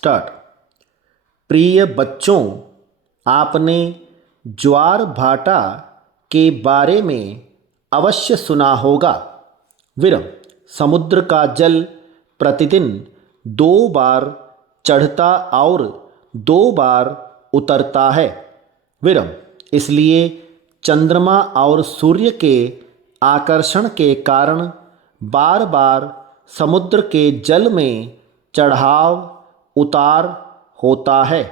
Start. प्रिय बच्चों, आपने ज्वार भाटा के बारे में अवश्य सुना होगा। विरम समुद्र का जल प्रतिदिन 2 बार चढ़ता और 2 बार उतरता है। विरम इसलिए चंद्रमा और सूर्य के आकर्षण के कारण बार बार समुद्र के जल में चढ़ाव उतार होता है।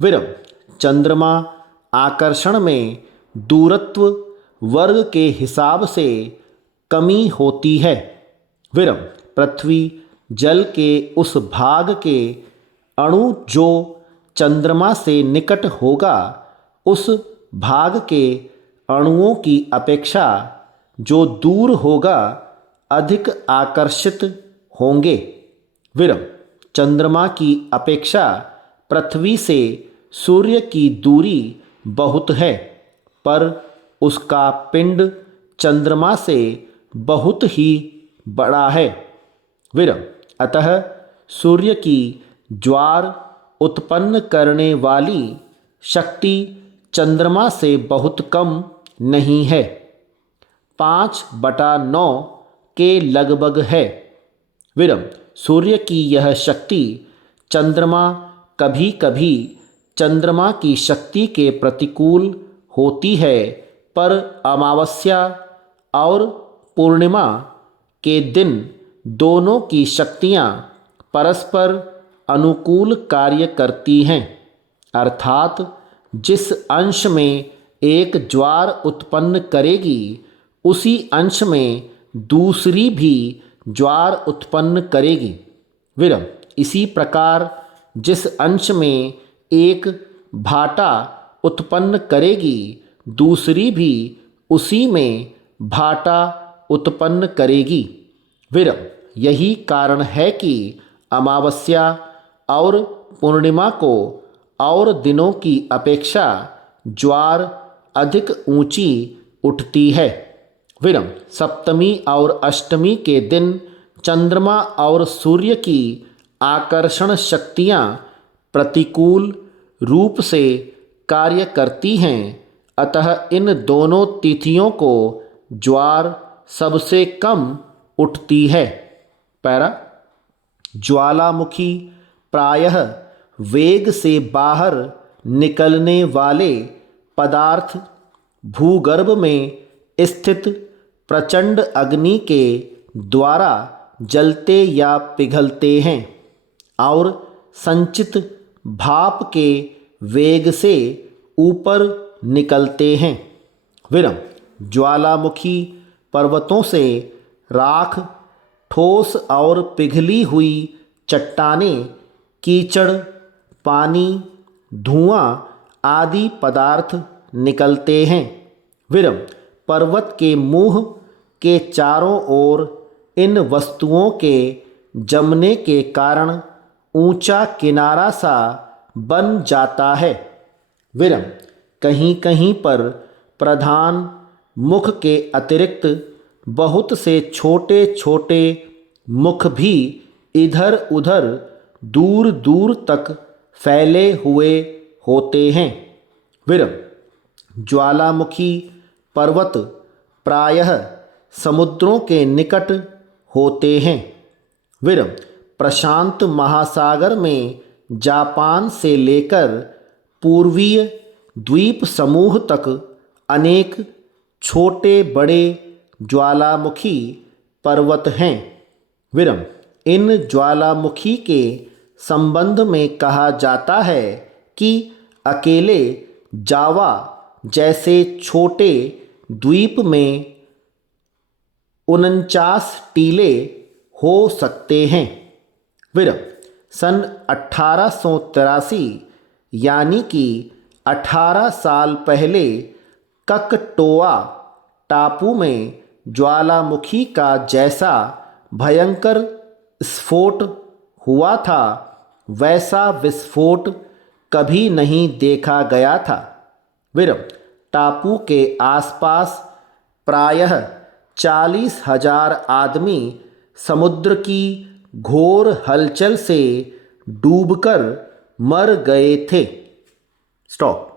विरम चंद्रमा आकर्षण में दूरत्व वर्ग के हिसाब से कमी होती है। विरम पृथ्वी जल के उस भाग के अणु जो चंद्रमा से निकट होगा, उस भाग के अणुओं की अपेक्षा जो दूर होगा अधिक आकर्षित होंगे। विरम चंद्रमा की अपेक्षा पृथ्वी से सूर्य की दूरी बहुत है, पर उसका पिंड चंद्रमा से बहुत ही बड़ा है। विरम अतः सूर्य की ज्वार उत्पन्न करने वाली शक्ति चंद्रमा से बहुत कम नहीं है, 5/9 के लगभग है। विरम सूर्य की यह शक्ति चंद्रमा कभी कभी चंद्रमा की शक्ति के प्रतिकूल होती है, पर अमावस्या और पूर्णिमा के दिन दोनों की शक्तियाँ परस्पर अनुकूल कार्य करती हैं। अर्थात जिस अंश में एक ज्वार उत्पन्न करेगी, उसी अंश में दूसरी भी ज्वार उत्पन्न करेगी। विरम इसी प्रकार जिस अंश में एक भाटा उत्पन्न करेगी, दूसरी भी उसी में भाटा उत्पन्न करेगी। विरम यही कारण है कि अमावस्या और पूर्णिमा को और दिनों की अपेक्षा ज्वार अधिक ऊंची उठती है। विरम सप्तमी और अष्टमी के दिन चंद्रमा और सूर्य की आकर्षण शक्तियाँ प्रतिकूल रूप से कार्य करती हैं, अतः इन दोनों तिथियों को ज्वार सबसे कम उठती है। पैरा ज्वालामुखी प्रायः वेग से बाहर निकलने वाले पदार्थ भूगर्भ में स्थित प्रचंड अग्नि के द्वारा जलते या पिघलते हैं और संचित भाप के वेग से ऊपर निकलते हैं। विरम ज्वालामुखी पर्वतों से राख, ठोस और पिघली हुई चट्टानें, कीचड़, पानी, धुआं आदि पदार्थ निकलते हैं। विरम पर्वत के मुंह के चारों ओर इन वस्तुओं के जमने के कारण ऊंचा किनारा सा बन जाता है। विरम कहीं कहीं पर प्रधान मुख के अतिरिक्त बहुत से छोटे छोटे मुख भी इधर उधर दूर दूर तक फैले हुए होते हैं। विरम ज्वालामुखी पर्वत प्रायः समुद्रों के निकट होते हैं। विरम प्रशांत महासागर में जापान से लेकर पूर्वीय द्वीप समूह तक अनेक छोटे बड़े ज्वालामुखी पर्वत हैं। विरम इन ज्वालामुखी के संबंध में कहा जाता है कि अकेले जावा जैसे छोटे द्वीप में 49 टीले हो सकते हैं। विरम सन 1883 यानी कि 18 साल पहले ककटोआ टापू में ज्वालामुखी का जैसा भयंकर स्फोट हुआ था, वैसा विस्फोट कभी नहीं देखा गया था। विरम टापू के आसपास प्रायः 40,000 आदमी समुद्र की घोर हलचल से डूबकर मर गए थे। स्टॉप।